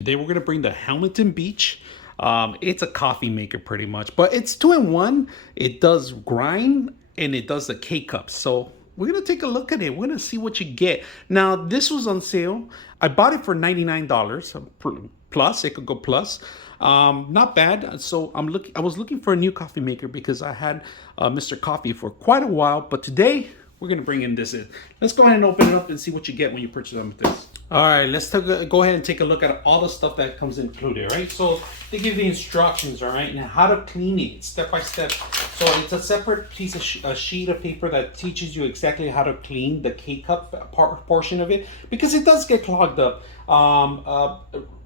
Today we're gonna bring the Hamilton Beach. It's a coffee maker pretty much, but it's 2-in-1. It does grind and it does the K-cups. So we're gonna take a look at it. We're gonna see what you get. Now this was on sale. I bought it for $99 plus. It could go plus. Not bad. So I was looking for a new coffee maker because I had Mr. Coffee for quite a while, but today we're gonna bring in this. Let's go ahead and open it up and see what you get when you purchase them with this. All right, let's go ahead and take a look at all the stuff that comes included, right? So they give the instructions, all right, and how to clean it step by step. So it's a separate piece of a sheet of paper that teaches you exactly how to clean the K-cup portion of it, because it does get clogged up.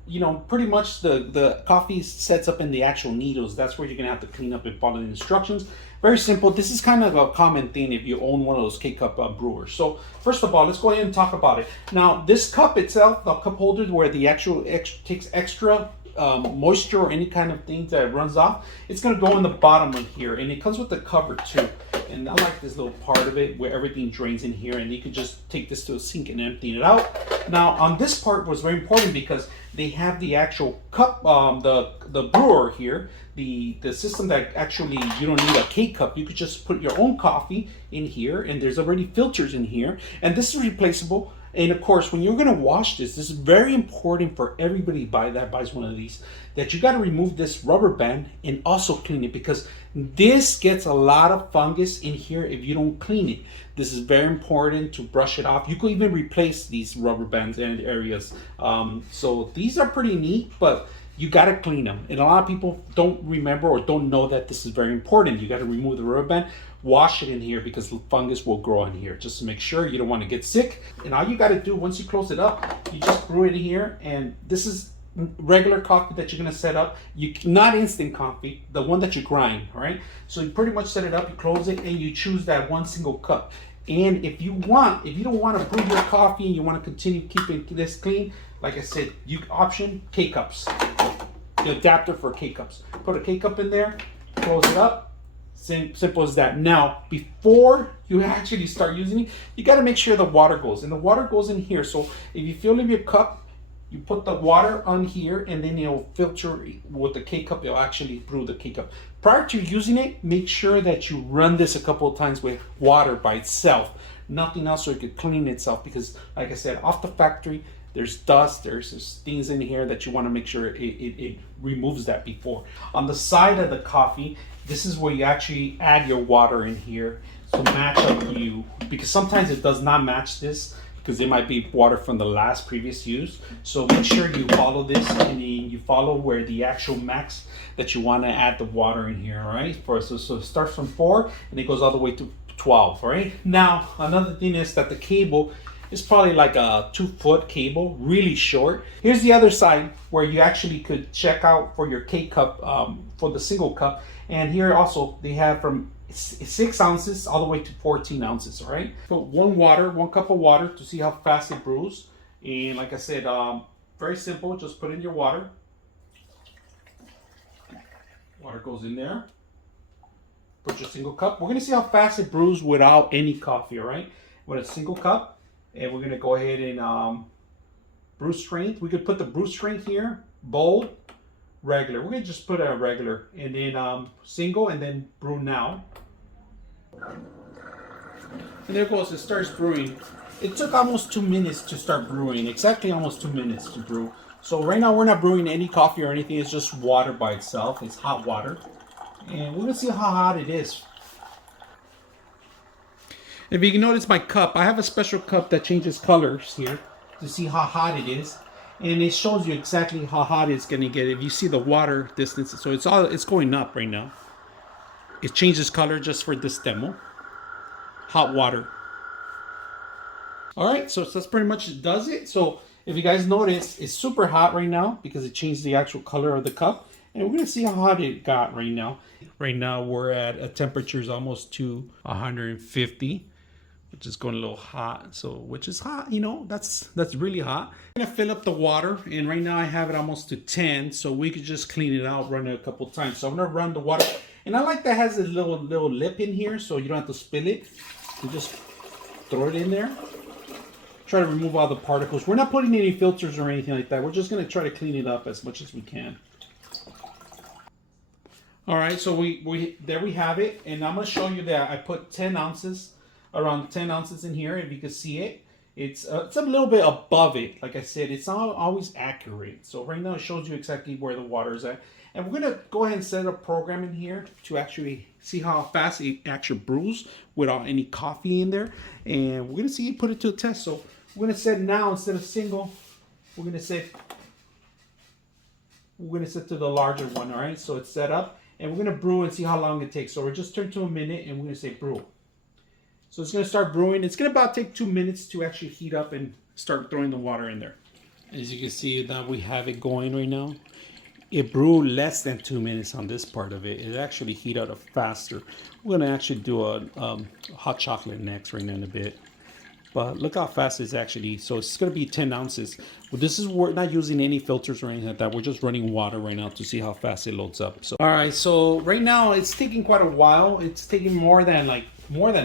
You know, pretty much the coffee sets up in the actual needles. That's where you're gonna have to clean up and follow the instructions. Very simple. This is kind of a common thing if you own one of those K-cup brewers. So first of all, let's go ahead and talk about it. Now, this cup itself, the cup holder where the actual takes extra moisture or any kind of thing that runs off, it's gonna go in the bottom of here, and it comes with the cover too. And I like this little part of it where everything drains in here, and you can just take this to a sink and empty it out. Now, on this part was very important because they have the actual cup, the brewer here, the system that actually you don't need a K-cup. You could just put your own coffee in here, and there's already filters in here, and this is replaceable. And of course, when you're going to wash this is very important for everybody that buys one of these, that you got to remove this rubber band and also clean it, because this gets a lot of fungus in here if you don't clean it. This is very important to brush it off. You could even replace these rubber bands in areas. So these are pretty neat, but you got to clean them. And a lot of people don't remember or don't know that this is very important. You got to remove the rubber band, wash it in here, because the fungus will grow in here, just to make sure you don't want to get sick. And all you got to do once you close it up, you just brew it in here. And this is regular coffee that you're going to set up. Not instant coffee, the one that you grind, all right? So you pretty much set it up, you close it, and you choose that one single cup. And if you don't want to brew your coffee and you want to continue keeping this clean, like I said, you option K-cups, the adapter for K-cups. Put a K-cup in there, close it up. Simple as that. Now, before you actually start using it, you got to make sure the water goes, and the water goes in here. So if you fill in your cup, you put the water on here, and then it'll filter with the K-cup. It'll actually brew the K-cup. Prior to using it, make sure that you run this a couple of times with water by itself, nothing else, so it could clean itself. Because, like I said, off the factory, there's dust, there's things in here that you want to make sure it removes that before. On the side of the coffee, this is where you actually add your water in here to match up because sometimes it does not match this, because it might be water from the last previous use. So make sure you follow this, and then you follow where the actual max that you want to add the water in here, all right? So it starts from 4 and it goes all the way to 12, all right? Now, another thing is that the cable is probably like a 2-foot cable, really short. Here's the other side where you actually could check out for your K-cup, for the single cup. And here also they have from 6 ounces all the way to 14 ounces, all right? So one cup of water to see how fast it brews. And like I said, very simple, just put in your water. Water goes in there. Put your single cup. We're gonna see how fast it brews without any coffee, all right? With a single cup. And we're gonna go ahead and brew strength. We could put the brew strength here, bold, regular. We're gonna just put a regular, and then single, and then brew now. And there it goes, it starts brewing. It took almost 2 minutes to start brewing, exactly almost 2 minutes to brew. So right now we're not brewing any coffee or anything, it's just water by itself. It's hot water. And we're gonna see how hot it is. If you can notice my cup, I have a special cup that changes colors here to see how hot it is. And it shows you exactly how hot it's gonna get. If you see the water distance, so it's going up right now. It changes color just for this demo. Hot water. All right, so that's pretty much does it. So if you guys notice, it's super hot right now because it changed the actual color of the cup. And we're gonna see how hot it got right now. Right now we're at a temperature is almost to 150. Which is going a little hot, so which is hot, you know, that's really hot. I'm gonna fill up the water, and right now I have it almost to 10, so we could just clean it out, run it a couple times. So I'm gonna run the water, and I like that it has a little lip in here, so you don't have to spill it. You just throw it in there, try to remove all the particles. We're not putting any filters or anything like that. We're just going to try to clean it up as much as we can. All right, so there we have it, and I'm going to show you that I put 10 ounces, around 10 ounces in here. If you can see it, it's a little bit above it. Like I said, it's not always accurate. So right now it shows you exactly where the water is at. And we're going to go ahead and set a program in here to actually see how fast it actually brews without any coffee in there. And we're going to see it, put it to a test. So we're going to set now, instead of single, we're going to set to the larger one, all right? So it's set up, and we're going to brew and see how long it takes. So we're just turn to a minute, and we're going to say brew. So it's going to start brewing. It's going to about take 2 minutes to actually heat up and start throwing the water in there. As you can see, now we have it going right now. It brewed less than 2 minutes on this part of it. It actually heated up faster. We're gonna actually do a hot chocolate next right now in a bit. But look how fast it's actually, so it's gonna be 10 ounces. Well, this is, we're not using any filters or anything like that. We're just running water right now to see how fast it loads up. So, all right, so right now it's taking quite a while. It's taking more than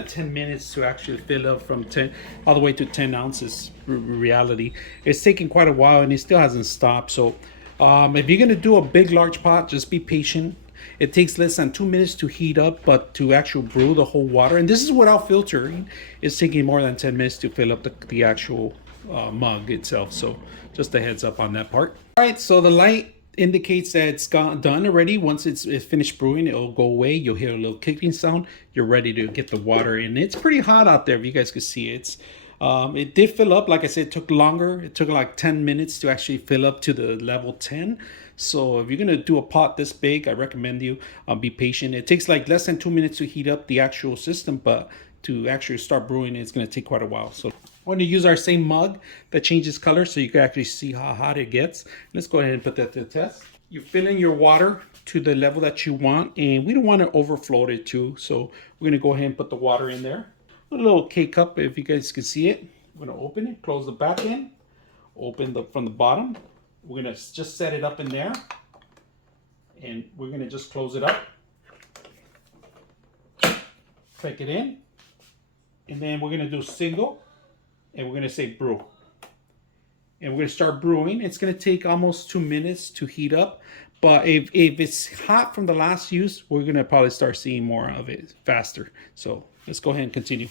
10 minutes to actually fill up from 10 all the way to 10 ounces. Reality, it's taking quite a while, and it still hasn't stopped. So if you're gonna do a big large pot, just be patient. It takes less than 2 minutes to heat up, but to actually brew the whole water, and this is without filtering, it's taking more than 10 minutes to fill up the actual mug itself. So just a heads up on that part. All right, so the light indicates that it's done already. Once it's finished brewing, it'll go away. You'll hear a little clicking sound. You're ready to get the water in. It's pretty hot out there, if you guys could see it. It did fill up. Like I said, it took longer. It took like 10 minutes to actually fill up to the level 10. So if you're gonna do a pot this big, I recommend you be patient. It takes like less than 2 minutes to heat up the actual system, but to actually start brewing, it's gonna take quite a while. So we're gonna use our same mug that changes color so you can actually see how hot it gets. Let's go ahead and put that to the test. You fill in your water to the level that you want, and we don't want to overflow it too. So we're gonna go ahead and put the water in there. A little K-cup, if you guys can see it. We're gonna open it, close the back end, open from the bottom. We're gonna just set it up in there, and we're gonna just close it up. Click it in, and then we're gonna do single, and we're gonna say brew. And we're gonna start brewing. It's gonna take almost 2 minutes to heat up, but if it's hot from the last use, we're gonna probably start seeing more of it faster. So let's go ahead and continue.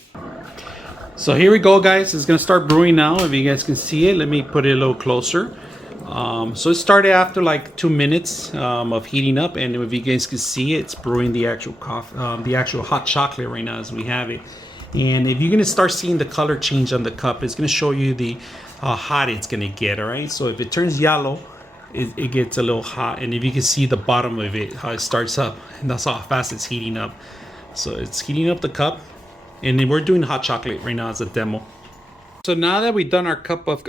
So here we go, guys. It's gonna start brewing now. If you guys can see it, let me put it a little closer. So it started after like 2 minutes of heating up, and if you guys can see it, it's brewing the actual coffee, the actual hot chocolate right now as we have it. And if you're gonna start seeing the color change on the cup, it's gonna show you the how hot it's gonna get. All right. So if it turns yellow, it gets a little hot, and if you can see the bottom of it, how it starts up, and that's how fast it's heating up. So it's heating up the cup, and then we're doing hot chocolate right now as a demo. So now that we've done our cup of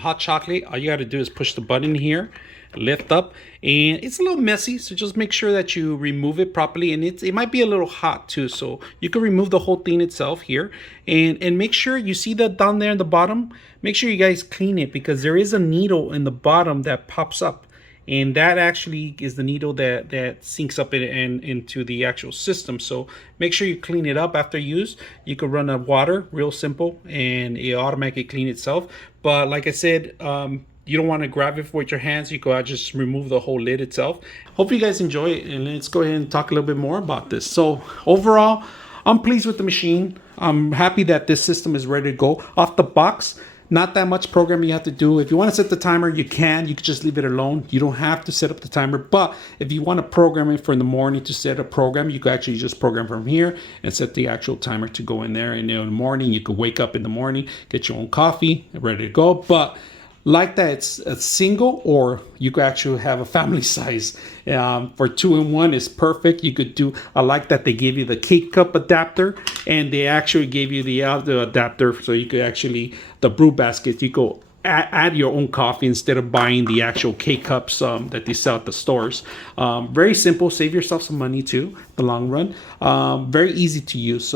hot chocolate, all you got to do is push the button here, lift up, and it's a little messy, so just make sure that you remove it properly. And it might be a little hot too, so you can remove the whole thing itself here, and make sure you see that down there in the bottom. Make sure you guys clean it, because there is a needle in the bottom that pops up, and that actually is the needle that sinks up into the actual system. So make sure you clean it up after use. You can run a water, real simple, and it automatically clean itself. But like I said, you don't want to grab it with your hands. You can just remove the whole lid itself. Hope you guys enjoy it, and let's go ahead and talk a little bit more about this. So overall, I'm pleased with the machine. I'm happy that this system is ready to go off the box. Not that much programming you have to do. If you want to set the timer, you can. You can just leave it alone. You don't have to set up the timer. But if you want to program it for in the morning to set a program, you can actually just program from here and set the actual timer to go in there. And in the morning, you could wake up in the morning, get your own coffee, ready to go. But like that, it's a single, or you could actually have a family size. For 2-in-1 is perfect. You could do, I like that they gave you the K-cup adapter, and they actually gave you the other adapter, so you could actually, the brew basket, you go add your own coffee instead of buying the actual K-cups that they sell at the stores. Very simple, save yourself some money too, the long run. Very easy to use. So